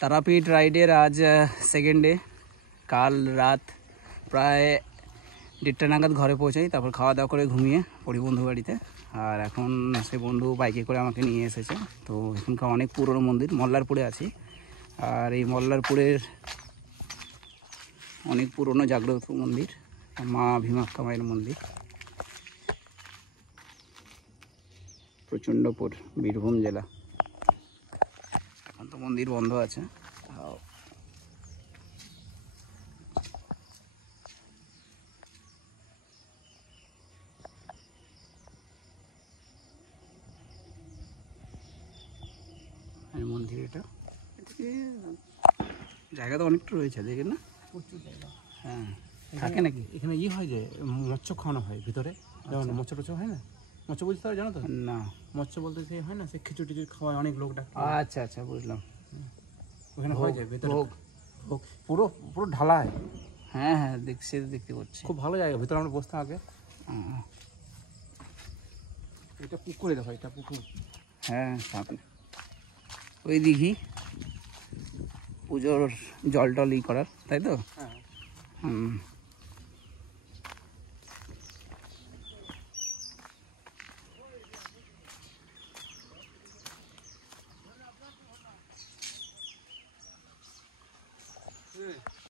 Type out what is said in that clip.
তারাপীঠ রাইডের আজ second day. কাল রাত প্রায় 1:30 নাগাদ ঘরে পৌঁছাই, তারপর খাওয়া দাওয়া করে ঘুমিয়ে পড়ি বন্ধু বাড়িতে। আর এখন সে বন্ধু বাইকে করে আমাকে নিয়ে এসেছে। তো এখানকার অনেক পুরনো মন্দির, মল্লারপুরে আছি। আর এই মল্লারপুরের অনেক পুরনো জাগ্রত মন্দির, মা ভীমাক্কা মায়ের মন্দির। প্রচণ্ডপুর, বীরভূম জেলা। এখন তো মন্দির বন্ধ আছে। মন্দির এটা, জায়গা তো অনেকটা রয়েছে, দেখেন না, প্রচুর জায়গা। হ্যাঁ, থাকে নাকি এখানে হয় যে মৎস্য খাওয়ানো হয় ভিতরে, যেমন মৎস্য টচ্ছ হয় না, মৎস্য বলতে তারা জানো তো? না, মৎস্য বলতে সে হয় না, সে খিচুড়ি টিচুড়ি খাওয়ায়, অনেক লোক ডাকে। আচ্ছা আচ্ছা, বুঝলাম। ওখানে হয় যে ভিতরে ভোগ পুরো পুরো ঢালায়। হ্যাঁ হ্যাঁ, দেখছি, দেখতে পাচ্ছি। খুব ভালো জায়গা, ভিতরে আমরা বসতাম আগে। এটা পুকুরে, দেখো এটা পুকুর। হ্যাঁ, সামনে ওই দিঘি, পুজোর জল টল ই করার, তাই তো? হ্যাঁ। হুম।